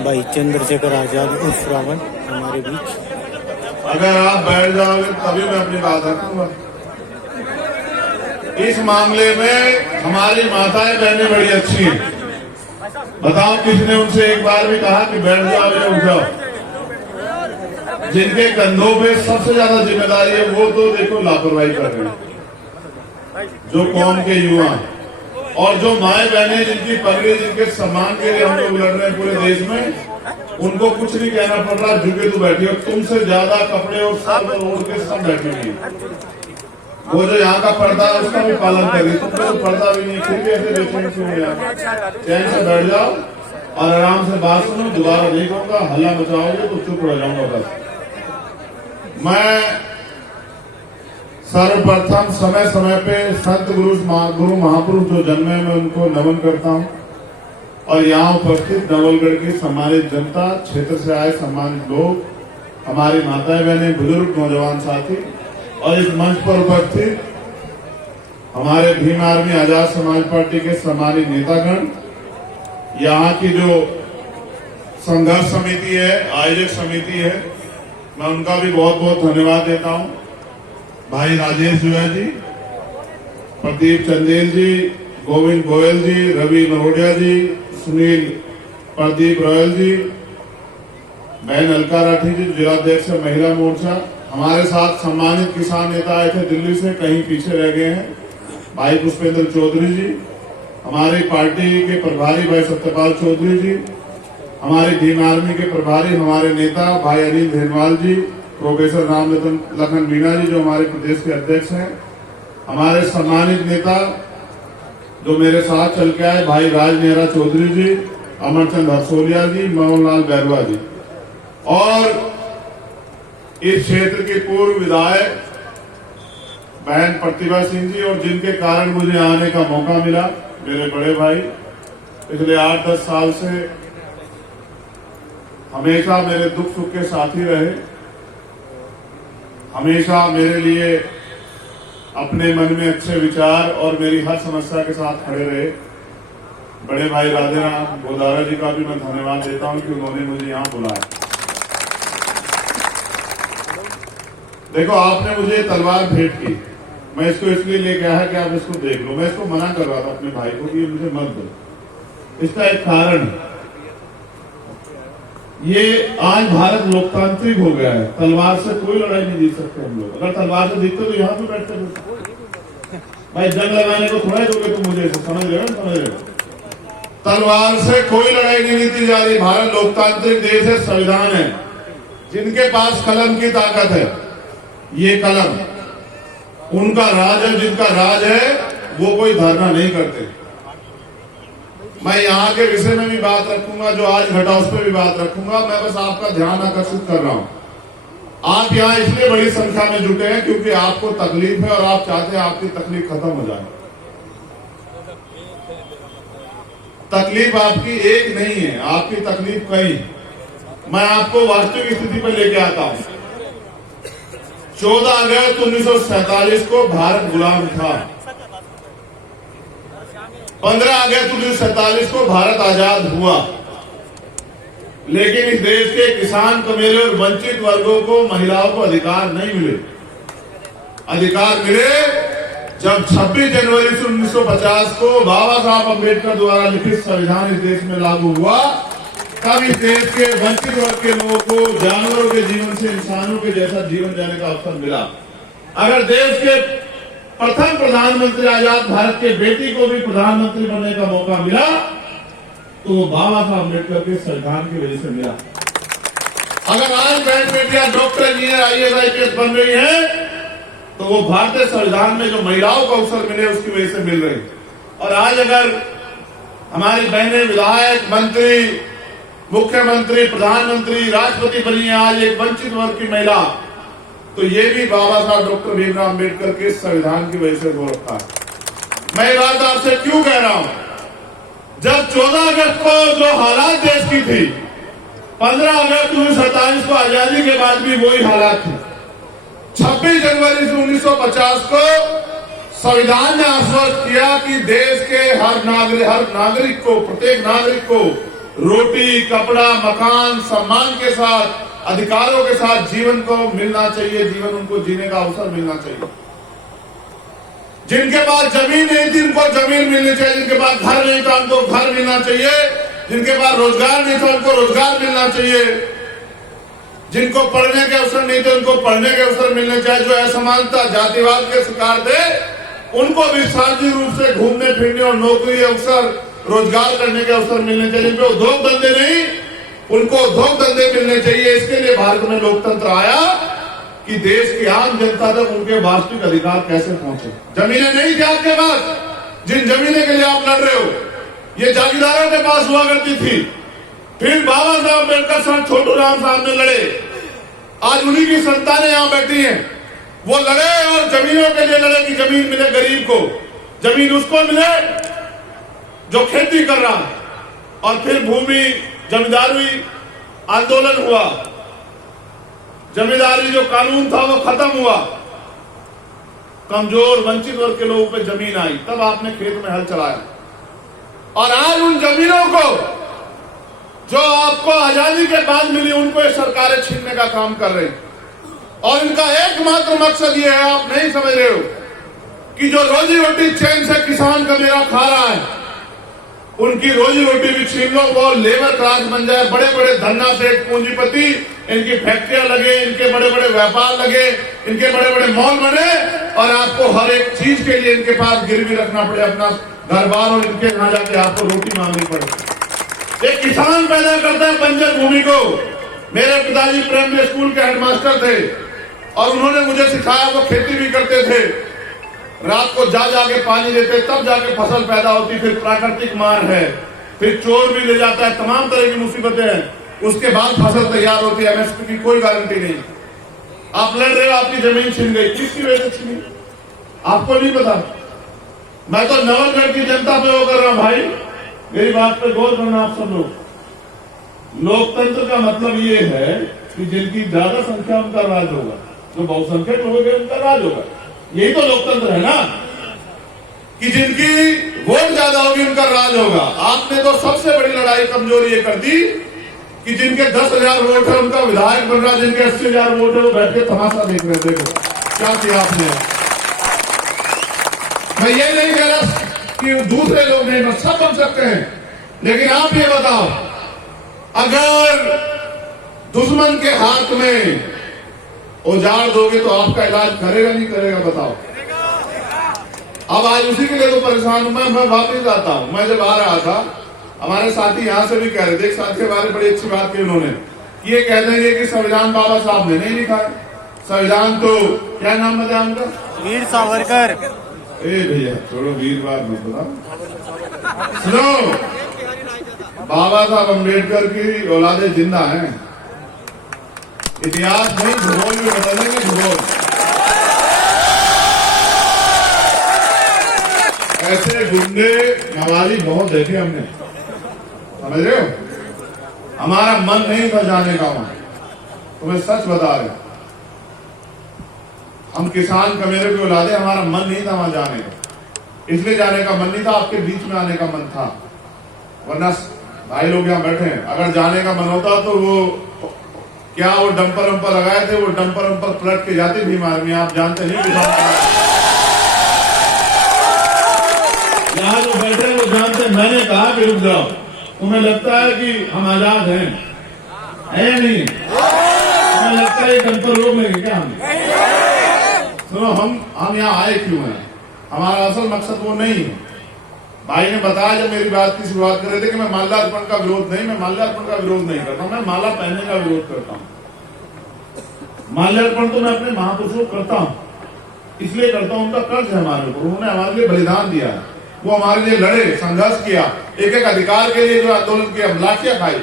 भाई चंद्रशेखर आजाद उर्फ रावण हमारे बीच। अगर आप बैठ जाओगे तभी मैं अपनी बात रखूंगा। इस मामले में हमारी माताएं बहनें बड़ी अच्छी हैं। बताओ किसने उनसे एक बार भी कहा कि बैठ जाओ या उठ जाओ? जिनके कंधों पे सबसे ज्यादा जिम्मेदारी है वो तो देखो लापरवाही कर रहे हैं, जो कौम के युवा और जो माए बहनें जिनकी पगड़ी, जिनके सम्मान के लिए हम लोग लड़ रहे हैं पूरे देश में, उनको कुछ नहीं कहना पड़ रहा। झुके तो बैठी हो, तुमसे ज्यादा कपड़े और सर पर ओढ़ के सब बैठी हुई। वो जो यहाँ का पर्दा है उसका भी पालन करिए, तुम तो पर्दा भी नहीं, फिर भी ऐसे बेचैन क्यों हो? चैन से बैठ जाओ और आराम से बात सुनो। दोबारा नहीं कहूंगा, हल्ला मचाओगे तो चुप रह जाऊंगा बस। मैं सर्वप्रथम समय समय पे संत गुरु महापुरुष जो जन्मे में उनको नमन करता हूं और यहाँ उपस्थित नवलगढ़ की सम्मानित जनता, क्षेत्र से आए सम्मानित लोग, हमारी माताएं बहनें, बुजुर्ग, नौजवान साथी और इस मंच पर उपस्थित हमारे भीम आर्मी आजाद समाज पार्टी के सम्मानित नेतागण, यहाँ की जो संघर्ष समिति है, आयोजक समिति है, मैं उनका भी बहुत बहुत धन्यवाद देता हूं। भाई राजेश जुआ जी, प्रदीप चंदेल जी, गोविंद गोयल जी, रवि नरोडिया जी, सुनील प्रदीप रॉयल जी, बहन अलका राठी जी, जिलाध्यक्ष महिला मोर्चा, हमारे साथ सम्मानित किसान नेता आए थे दिल्ली से, कहीं पीछे रह गए हैं, भाई पुष्पेंद्र चौधरी जी, हमारी पार्टी के प्रभारी भाई सत्यपाल चौधरी जी, हमारी भीम आर्मी के प्रभारी हमारे नेता भाई अनिल धेनवाल जी, प्रोफेसर राम लखन मीणा जी जो हमारे प्रदेश के अध्यक्ष हैं, हमारे सम्मानित नेता जो मेरे साथ चल के आए भाई राज नेहरा चौधरी जी, अमरचंद हरसोलिया जी, मोहनलाल बैरवा जी और इस क्षेत्र के पूर्व विधायक बहन प्रतिभा सिंह जी, और जिनके कारण मुझे आने का मौका मिला, मेरे बड़े भाई पिछले 8-10 साल से हमेशा मेरे दुख सुख के साथी रहे, हमेशा मेरे लिए अपने मन में अच्छे विचार और मेरी हर समस्या के साथ खड़े रहे। बड़े भाई राधेराम गोदारा जी का भी मैं धन्यवाद देता हूं कि उन्होंने मुझे यहां बुलाया। देखो, आपने मुझे तलवार भेंट की, मैं इसको इसलिए लेके आया कि आप इसको देख लो। मैं इसको मना कर रहा था अपने भाई को कि मुझे मत दो। इसका एक कारण है, ये आज भारत लोकतांत्रिक हो गया है, तलवार से कोई लड़ाई नहीं जीत सकते हम लोग। अगर तलवार से जीतते तो यहाँ पे बैठते भाई, जंग लगाने को थोड़ा दोगे तुम मुझे, समझ रहे हो? समझ रहे हो? तलवार से कोई लड़ाई नहीं जीती जा रही। भारत लोकतांत्रिक देश है, संविधान है। जिनके पास कलम की ताकत है, ये कलम उनका राज है, जिनका राज है वो कोई धरना नहीं करते। मैं यहाँ के विषय में भी बात रखूंगा, जो आज घटा उस पर भी बात रखूंगा। मैं बस आपका ध्यान आकर्षित कर रहा हूं। आप यहाँ इसलिए बड़ी संख्या में जुटे हैं क्योंकि आपको तकलीफ है और आप चाहते हैं आपकी तकलीफ खत्म हो जाए। तकलीफ आपकी एक नहीं है, आपकी तकलीफ कई। मैं आपको वास्तविक स्थिति पर लेके आता हूं। 14 अगस्त 1947 को भारत गुलाम था। 15 अगस्त 1947 को भारत आजाद हुआ, लेकिन इस देश के किसान, कमेले और वंचित वर्गों को, महिलाओं को अधिकार नहीं मिले। अधिकार मिले जब 26 जनवरी 1950 को बाबा साहब अम्बेडकर द्वारा लिखित संविधान इस देश में लागू हुआ। तब इस देश के वंचित वर्ग के लोगों को जानवरों के जीवन से इंसानों के जैसा जीवन जाने का अवसर मिला। अगर देश के प्रथम प्रधानमंत्री आजाद भारत के बेटी को भी प्रधानमंत्री बनने का मौका मिला तो वो बाबा साहब अम्बेडकर के संविधान की वजह से मिला। अगर आज बहन बेटियां डॉक्टर, इंजीनियर, IAS, IPS बन रही हैं तो वो भारतीय संविधान में जो महिलाओं को अवसर मिले उसकी वजह से मिल रही। और आज अगर हमारी बहनें विधायक, मंत्री, मुख्यमंत्री, प्रधानमंत्री, राष्ट्रपति बनी है आज एक वंचित वर्ग की महिला, तो ये भी बाबा साहब डॉक्टर भीमराव अम्बेडकर के संविधान की वजह से हो रखा है। मैं ये बात आपसे क्यों कह रहा हूं? जब 14 अगस्त को जो हालात देश की थी, 15 अगस्त 1947 को आजादी के बाद भी वही हालात थे। 26 जनवरी 1950 को संविधान ने आश्वस्त किया कि देश के हर नागरिक को, प्रत्येक नागरिक को रोटी, कपड़ा, मकान, सम्मान के साथ, अधिकारों के साथ जीवन को मिलना चाहिए, जीवन उनको जीने का अवसर मिलना चाहिए। जिनके पास जमीन नहीं थी उनको जमीन मिलनी चाहिए, जिनके पास घर नहीं था उनको घर मिलना चाहिए, जिनके पास रोजगार नहीं था उनको रोजगार मिलना चाहिए, जिनको पढ़ने के अवसर नहीं थे उनको पढ़ने के अवसर मिलने चाहिए। जो असमानता, जातिवाद के शिकार थे उनको भी सार्वजनिक रूप से घूमने फिरने और नौकरी अवसर, रोजगार करने के अवसर मिलने चाहिए। जिनको उद्योग धंधे नहीं उनको उद्योग धंधे मिलने चाहिए। इसके लिए भारत में लोकतंत्र आया कि देश की आम जनता तक उनके वास्तविक अधिकार कैसे पहुंचे। जमीनें नहीं थी आपके पास, जिन जमीनें के लिए आप लड़ रहे हो ये जागीरदारों के पास हुआ करती थी। फिर बाबा साहब अम्बेडकर साहब छोटू राम साहब ने लड़े, आज उन्हीं की संतानें यहां बैठी हैं। वो लड़े और जमीनों के लिए लड़े कि जमीन मिले गरीब को, जमीन उसको मिले जो खेती कर रहा है। और फिर भूमि जमींदारी आंदोलन हुआ, जमींदारी जो कानून था वो खत्म हुआ, कमजोर वंचित वर्ग के लोगों पे जमीन आई, तब आपने खेत में हल चलाया। और आज उन जमीनों को जो आपको आजादी के बाद मिली उनको ये सरकारें छीनने का काम कर रही। और इनका एकमात्र मकसद ये है, आप नहीं समझ रहे हो, कि जो रोजी रोटी चैन से किसान का मेरा खा रहा है उनकी रोजी रोटी भी छीन लो, वो लेबर क्लास बन जाए। बड़े बड़े धन्ना सेठ पूंजीपति, इनकी फैक्ट्रियां लगे, इनके बड़े बड़े व्यापार लगे, इनके बड़े बड़े मॉल बने और आपको हर एक चीज के लिए इनके पास गिरवी रखना पड़े अपना घर बार, और इनके यहाँ जाके आपको रोटी मांगनी पड़े। एक किसान पैदा करता है बंजर भूमि को। मेरे पिताजी प्राइमरी स्कूल के हेडमास्टर थे और उन्होंने मुझे सिखाया, वो खेती भी करते थे, रात को जाके पानी देते, तब जाके फसल पैदा होती। फिर प्राकृतिक मार है, फिर चोर भी ले जाता है, तमाम तरह की मुसीबतें हैं, उसके बाद फसल तैयार होती है। एमएसपी की कोई गारंटी नहीं। आप लड़ रहे हो, आपकी जमीन छीन गई, किसकी वजह से छीनी आपको नहीं पता। मैं तो नवलगढ़ की जनता पे वो कर रहा हूं भाई, मेरी बात पे गौर करना आप सब लोग। लोकतंत्र का मतलब ये है कि जिनकी ज्यादा संख्या उनका राज होगा, जो बहुसंख्यक लोग हैं उनका राज होगा। यही तो लोकतंत्र है ना, कि जिनकी वोट ज्यादा होगी उनका राज होगा। आपने तो सबसे बड़ी लड़ाई कमजोरी ये कर दी कि जिनके 10,000 वोट है उनका विधायक बन रहा, जिनके 80,000 वोट है वो बैठ के तमाशा देख रहे। देखो क्या किया आपने। मैं ये नहीं कह रहा कि दूसरे लोग नहीं, सब बन सकते हैं, लेकिन आप ये बताओ, अगर दुश्मन के हाथ में औजार दोगे तो आपका इलाज करेगा नहीं करेगा बताओ। अब आज उसी के लिए तो परेशान हूं मैं वापस आता हूं। मैं जब आ रहा था, हमारे साथी यहां से भी कह रहे थे, एक साथी हमारे बड़ी अच्छी बात की उन्होंने, ये कह देंगे कि संविधान बाबा साहब ने नहीं लिखा है, संविधान तो क्या नाम बताया उनका, वीर सावरकर। ए भैया छोड़ो वीरवार मत बताओ, सुनो, बाबा साहब अम्बेडकर की औलादे जिंदा हैं, इतिहास नहीं भूगोल भी बदलेंगे। भूगोल ऐसे गुंडे नवारी बहुत देखे हमने, समझ रहे हो। हमारा मन नहीं था जाने का वहां, तुम्हें सच बता रहे, हम किसान कमेरे के औलादे, हमारा मन नहीं था वहां जाने का। इसलिए जाने का मन नहीं था, आपके बीच में आने का मन था, वरना भाई लोग यहाँ बैठे हैं, अगर जाने का मन होता तो वो क्या वो डंपर वंपर लगाए थे, वो डंपर वंपर पलट के जाते भीम आर्मी, आप जानते नहीं किसान यहाँ जो बैठे हैं वो जानते। मैंने कहा कि रुक जाओ, तुम्हें लगता है कि हम आजाद हैं, है नहीं, तुम्हें लगता है डंपर रोक लेंगे क्या हम। सुनो, हम यहाँ आए क्यों हैं, हमारा असल मकसद वो नहीं है। भाई ने बताया जब मेरी बात की शुरुआत कर रहे थे कि मैं माल्यार्पण का विरोध नहीं, मैं माल्यार्पण का विरोध नहीं करता, मैं माला पहनने का विरोध करता हूँ। माल्यार्पण तो मैं अपने महापुरुषों को करता हूँ, इसलिए करता हूँ, उनका कर्ज है हमारे ऊपर, उन्होंने हमारे लिए बलिदान दिया है, वो हमारे लिए लड़े, संघर्ष किया, एक एक अधिकार के लिए जो आंदोलन किया, लाठियां खाई।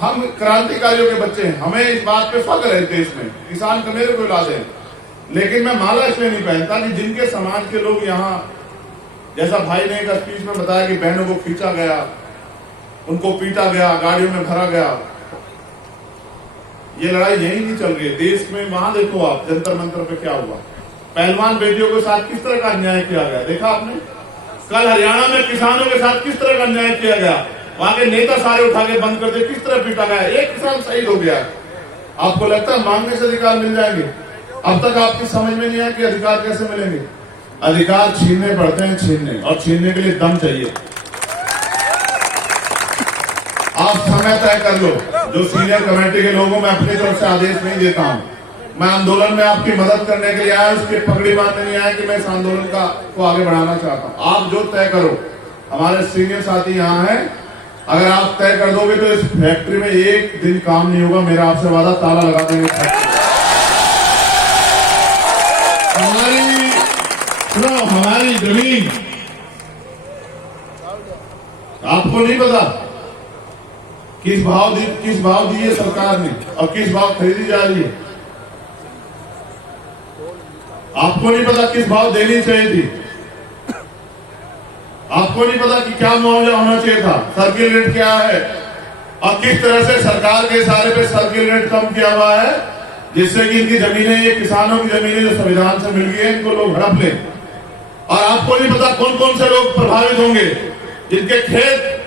हम क्रांतिकारियों के बच्चे हैं, हमें इस बात पे फख्र है देश में, किसान कमेरे को ला दें। लेकिन मैं माला इसलिए नहीं पहनता कि जिनके समाज के लोग यहाँ, जैसा भाई ने एक स्पीच में बताया कि बहनों को खींचा गया, उनको पीटा गया, गाड़ियों में भरा गया, ये लड़ाई यही नहीं चल रही है देश में। वहां देखो आप जंतर मंतर पे क्या हुआ, पहलवान बेटियों के साथ किस तरह का अन्याय किया गया, देखा आपने। कल हरियाणा में किसानों के साथ किस तरह का अन्याय किया गया, वहां के नेता सारे उठा के बंद कर दिए, किस तरह पीटा गया, एक किसान शहीद हो गया। आपको लगता है मांगने से अधिकार मिल जाएंगे? अब तक आपकी समझ में नहीं आया कि अधिकार कैसे मिलेंगे। अधिकार छीनने पड़ते हैं, छीनने, और छीनने के लिए दम चाहिए। आप समय तय कर लो। जो सीनियर कमेटी के लोगों में अपनी तरफ से आदेश नहीं देता हूं, मैं आंदोलन में आपकी मदद करने के लिए आया, उसके पगड़ी बांधने नहीं आया कि मैं इस आंदोलन को आगे बढ़ाना चाहता हूं। आप जो तय करो, हमारे सीनियर साथी यहाँ हैं, अगर आप तय कर दोगे तो इस फैक्ट्री में एक दिन काम नहीं होगा, मेरा आपसे वादा, ताला लगा देंगे। हमारी जमीन आपको नहीं पता किस भाव दी है सरकार ने और किस भाव खरीदी जा रही है। आपको नहीं पता किस भाव देनी चाहिए थी। आपको नहीं पता कि क्या मुआवजा होना चाहिए था, सर्किल रेट क्या है, और किस तरह से सरकार के इशारे पे सर्किल रेट कम किया हुआ है, जिससे कि इनकी जमीनें, ये किसानों की जमीनें जो संविधान से मिल गई है, इनको लोग हड़प लें। और आपको नहीं पता कौन कौन से लोग प्रभावित होंगे। जिनके खेत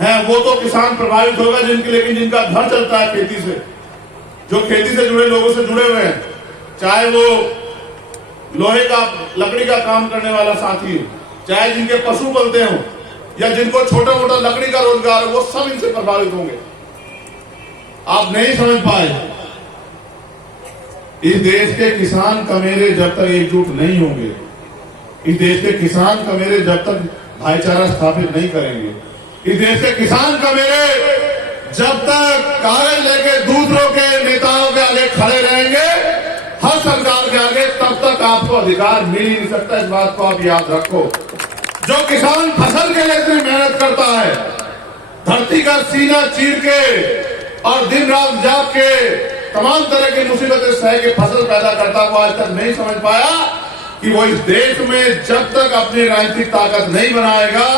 हैं वो तो किसान प्रभावित होगा, लेकिन जिनका घर चलता है खेती से, जो खेती से जुड़े लोगों से जुड़े हुए हैं, चाहे वो लोहे का, लकड़ी का काम करने वाला साथी हो, चाहे जिनके पशु पलते हो, या जिनको छोटा मोटा लकड़ी का रोजगार हो, वो सब इनसे प्रभावित होंगे। आप नहीं समझ पाए। इस देश के किसान कमेरे जब तक एकजुट नहीं होंगे, इस देश के किसान कमेरे जब तक भाईचारा स्थापित नहीं करेंगे, इस देश के किसान कमेरे जब तक कागज लेके दूसरों के नेताओं के आगे खड़े रहेंगे, हर सरकार के आगे, तब तक आपको अधिकार मिल ही नहीं सकता। इस बात को आप याद रखो। जो किसान फसल के लिए इतनी मेहनत करता है, धरती का सीना चीर के और दिन रात जाग के तमाम तरह की मुसीबतें सह के फसल पैदा करता, वो आज तक नहीं समझ पाया कि वो इस देश में जब तक अपनी राजनीतिक ताकत नहीं बनाएगा,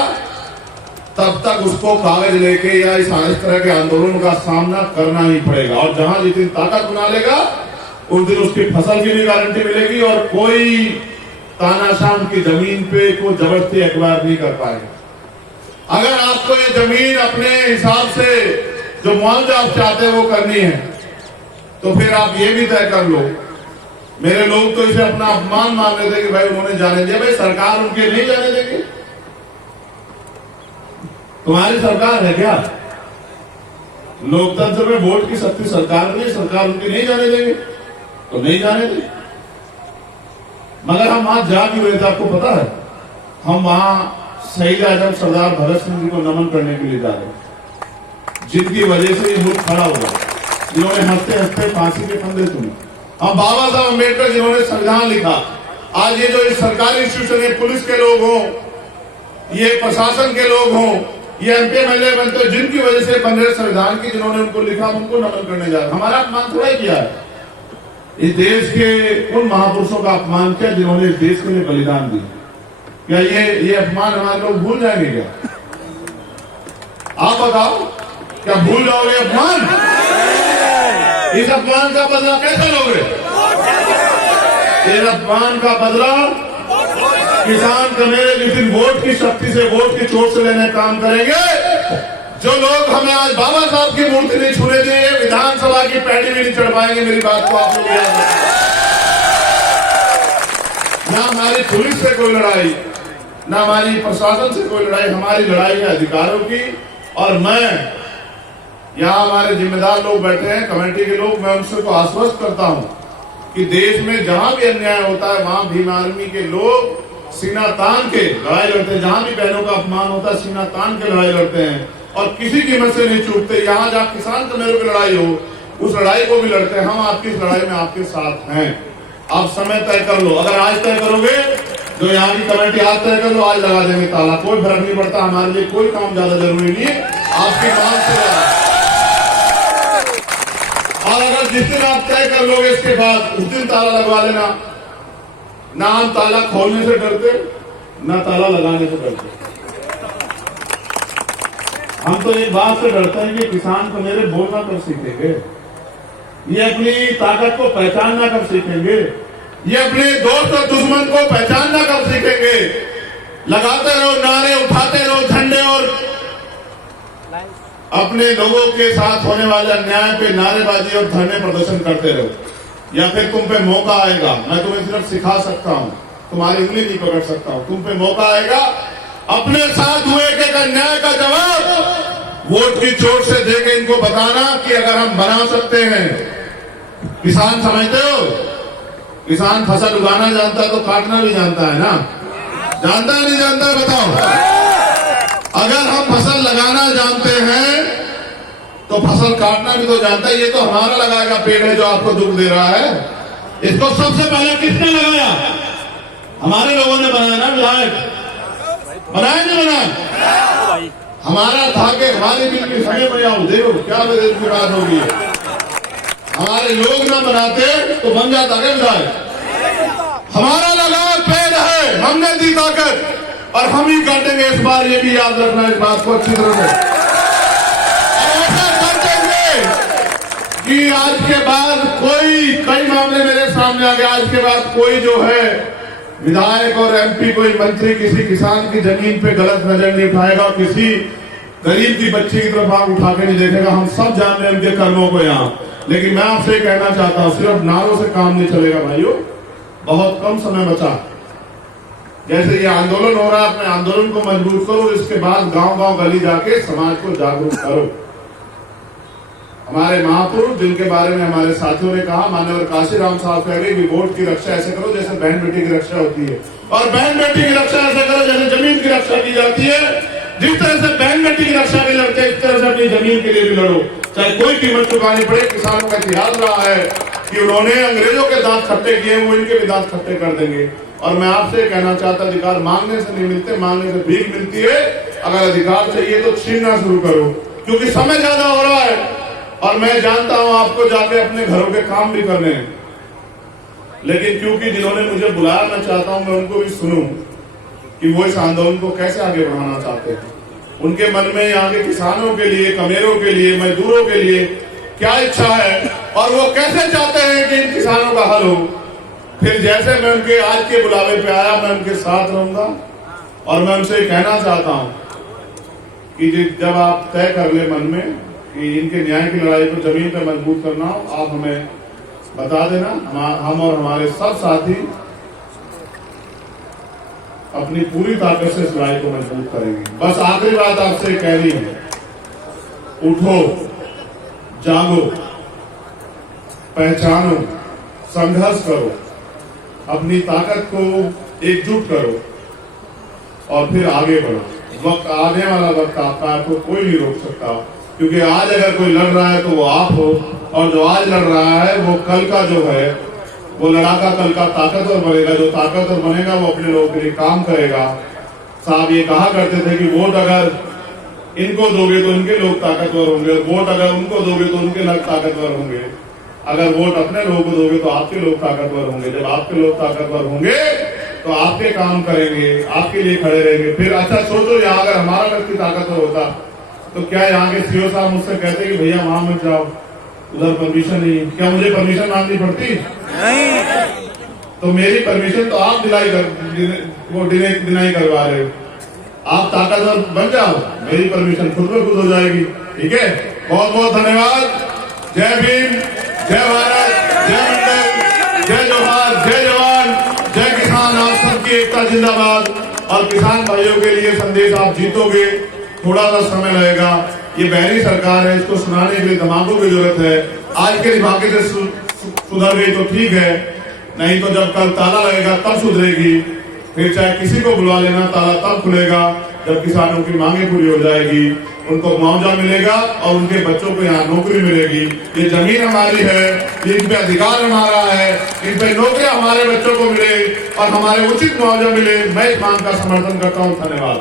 तब तक उसको कागज लेके या इस तरह के आंदोलन का सामना करना ही पड़ेगा। और जहां जितनी ताकत बना लेगा, उस दिन उसकी फसल की भी गारंटी मिलेगी, और कोई तानाशाह उनकी जमीन पे को जबरदस्ती एक्वायर नहीं कर पाएगा। अगर आपको ये जमीन अपने हिसाब से जो मुआवजा आप चाहते हैं वो करनी है, तो फिर आप ये भी तय कर लो। मेरे लोग तो इसे अपना अपमान मान रहे थे कि भाई उन्होंने जाने दिया। भाई सरकार उनके नहीं जाने देंगे। तुम्हारी सरकार है क्या? लोकतंत्र में वोट की शक्ति सरकार नहीं, सरकार उनकी नहीं जाने देंगे तो नहीं जाने देंगे। मगर हम वहां जा क्यों रहे थे आपको पता है? हम वहां शहीद आजम सरदार भगत सिंह जी को नमन करने के लिए जा रहे हैं, जिनकी वजह से ये मुल्क खड़ा हुआ, जिन्होंने हंसते हंसते फांसी के फंदे चुने। हम बाबा साहब अम्बेडकर जिन्होंने संविधान लिखा, आज ये जो इस सरकारी इंस्टीट्यूशन है, पुलिस के लोग हों, ये प्रशासन के लोग हों, ये एमपी एमएलए बनते, जिनकी वजह से बन रहे संविधान की, जिन्होंने उनको लिखा, उनको नमन करने जा रहे। हमारा अपमान थोड़ा ही किया है। इस देश के उन महापुरुषों का अपमान किया जिन्होंने इस देश के लिए बलिदान दिया। क्या ये अपमान हमारे लोग भूल जाएंगे क्या? आप बताओ, क्या भूल जाओगे अपमान? इस अपमान का बदला कैसे लोगे? इस अपमान का बदला किसान कमेरे जिस दिन वोट की शक्ति से, वोट की चोट से लेने काम करेंगे। जो लोग हमें आज बाबा साहब की मूर्ति नहीं छूने दिए, विधानसभा की पैड़ी भी नहीं चढ़ पाएंगे। मेरी बात को आप लोग याद रखें। ना हमारी पुलिस से कोई लड़ाई, ना हमारी प्रशासन से कोई लड़ाई, हमारी लड़ाई है अधिकारों की। और मैं यहाँ हमारे जिम्मेदार लोग बैठे हैं, कमेटी के लोग, मैं उनसे तो आश्वस्त करता हूँ कि देश में जहां भी अन्याय होता है, वहां भीम आर्मी के लोग सीना तान के लड़ाई लड़ते हैं। जहां भी बहनों का अपमान होता है, सीना तान के लड़ाई लड़ते हैं और किसी कीमत से नहीं चूकते। यहाँ जहाँ किसान कमेरों की लड़ाई हो, उस लड़ाई को भी लड़ते हैं। हम आपकी इस लड़ाई में आपके साथ हैं। आप समय तय कर लो। अगर आज तय करोगे, जो यहाँ की कमेटी आज तय कर लो, आज लगा देंगे ताला, कोई फर्क नहीं पड़ता। हमारे लिए कोई काम ज्यादा जरूरी नहीं है, आपकी मांग से। और अगर जिस दिन आप तय कर लोगे, इसके बाद उस दिन ताला लगवा लेना। ना हम ताला खोलने से डरते, ना ताला लगाने से डरते। हम तो एक बात से डरते हैं कि किसान को मेरे बोलना कब सीखेंगे, ये अपनी ताकत को पहचानना कब सीखेंगे, ये अपने दोस्त और दुश्मन को पहचानना कब सीखेंगे। लगाते रहो नारे, उठाते रहो झंडे और अपने लोगों के साथ होने वाले अन्याय पे नारेबाजी और धरने प्रदर्शन करते रहो, या फिर तुम पे मौका आएगा। मैं तुम्हें सिर्फ सिखा सकता हूँ, तुम्हारी उंगली नहीं पकड़ सकता हूँ। तुम पे मौका आएगा, अपने साथ हुए एक अन्याय का जवाब वोट की चोट से देके इनको बताना कि अगर हम बना सकते हैं। किसान समझते हो, किसान फसल उगाना जानता है तो काटना भी जानता है ना, जानता है नहीं जानता है बताओ। अगर हम फसल लगाना जानते हैं तो फसल काटना भी तो जानता है। ये तो हमारा लगाएगा पेड़ है जो आपको दुख दे रहा है। इसको सबसे पहले किसने लगाया? हमारे लोगों ने बनाया ना, विधायक बनाया नहीं बनाया? हमारा था कि हमारे बिल की समय में आओ, देखो क्या बदल की बात होगी। हमारे लोग ना बनाते तो बन जाता क्या विधायक? हमारा लगाया पेड़ है, हमने दी ताकत और हम ही काटेंगे इस बार। ये भी याद रखना इस बात को अच्छी तरह से। ऐसा कर देंगे कि आज के बाद कोई, कई मामले मेरे सामने आ गए, आज के बाद कोई जो है विधायक और एमपी, कोई मंत्री किसी किसान की जमीन पे गलत नजर नहीं उठाएगा, किसी गरीब की बच्ची की तरफ आंख उठा के नहीं देखेगा। हम सब जान रहे हैं उनके कर्मों को यहाँ। लेकिन मैं आपसे कहना चाहता हूँ, सिर्फ नारों से काम नहीं चलेगा भाइयों, बहुत कम समय बचा। जैसे ये आंदोलन हो रहा है, अपने आंदोलन को मजबूत करो, इसके बाद गांव गांव गली जाके समाज को जागरूक करो। हमारे महापुरुष जिनके बारे में हमारे साथियों ने कहा, माननीय काशीराम साहब कह गए कि वोट की रक्षा ऐसे करो जैसे बहन बेटी की रक्षा होती है, और बहन बेटी की रक्षा ऐसे करो जैसे जमीन की रक्षा की जाती है। जिस तरह से बहन बेटी की रक्षा भी लड़ते हैं, इस तरह से अपनी जमीन के लिए भी लड़ो, चाहे कोई कीमत चुकानी पड़े। किसानों का इतिहास रहा है कि उन्होंने अंग्रेजों के दांत खट्टे किए, वो इनके भी दांत खट्टे कर देंगे। और मैं आपसे कहना चाहता, अधिकार मांगने से नहीं मिलते, मांगने से भीख मिलती है। अगर अधिकार चाहिए तो छीनना शुरू करो, क्योंकि समय ज्यादा हो रहा है। और मैं जानता हूं आपको जाके अपने घरों के काम भी करने हैं, लेकिन क्योंकि जिन्होंने मुझे बुलाया, मैं चाहता हूं मैं उनको भी सुनूं कि वो इस आंदोलन को कैसे आगे बढ़ाना चाहते हैं। उनके मन में यहाँ के किसानों के लिए, कमेरों के लिए, मजदूरों के लिए क्या इच्छा है, और वो कैसे चाहते हैं कि इन किसानों का हल हो। फिर जैसे मैं उनके आज के बुलावे पे आया, मैं उनके साथ रहूंगा। और मैं उनसे कहना चाहता हूं कि जब आप तय कर ले मन में कि इनके न्याय की लड़ाई को जमीन पर मजबूत करना हो, आप हमें बता देना। हम और हमारे सब साथी अपनी पूरी ताकत से इस लड़ाई को मजबूत करेंगे। बस आखिरी बात आपसे कहनी है, उठो, जागो, पहचानो, संघर्ष करो, अपनी ताकत को एकजुट करो और फिर आगे बढ़ो। वक्त आने वाला वक्त आपका, आपको कोई नहीं रोक सकता, क्योंकि आज अगर कोई लड़ रहा है तो वो आप हो, और जो आज लड़ रहा है वो कल का जो है वो लड़ाका कल का ताकतवर बनेगा। जो ताकतवर बनेगा वो अपने लोगों के लिए काम करेगा। साहब ये कहा करते थे कि वोट अगर इनको दोगे तो इनके लोग ताकतवर होंगे, वोट अगर उनको दोगे तो उनके लोग ताकतवर होंगे, अगर वोट अपने लोगों को दोगे तो आपके लोग ताकतवर होंगे। जब आपके लोग ताकतवर होंगे तो आपके काम करेंगे, आपके लिए खड़े रहेंगे। फिर अच्छा सोचो, यहाँ अगर हमारा व्यक्ति ताकतवर होता तो क्या यहाँ के सीओ साहब मुझसे कहते कि भैया वहां मत जाओ, उधर परमिशन नहीं, क्या मुझे परमिशन मांगनी पड़ती? नहीं। तो मेरी परमिशन तो आप डिनाई करवा रहे हो। आप ताकतवर बन जाओ, मेरी परमिशन खुद में खुद हो जाएगी। ठीक है, बहुत बहुत धन्यवाद। जय भीम, जय भारत, जय मंडल, जय जोहार, जय जवान, जय किसान। आप सबकी एकता जिंदाबाद। और किसान भाइयों के लिए संदेश, आप जीतोगे, थोड़ा सा समय लगेगा। ये बहरी सरकार है, इसको सुनाने के लिए दिमागों की जरूरत है। आज के दिमागे से सुधर गई तो ठीक है, नहीं तो जब कल ताला लगेगा तब सुधरेगी। फिर चाहे किसी को बुला लेना, ताला तब खुलेगा जब किसानों की मांगे पूरी हो जाएगी, उनको मुआवजा मिलेगा और उनके बच्चों को यहाँ नौकरी मिलेगी। ये जमीन हमारी है, इन पे अधिकार हमारा है, इन पे नौकरियां हमारे बच्चों को मिले और हमारे उचित मुआवजा मिले। मैं इस मांग का समर्थन करता हूँ। धन्यवाद।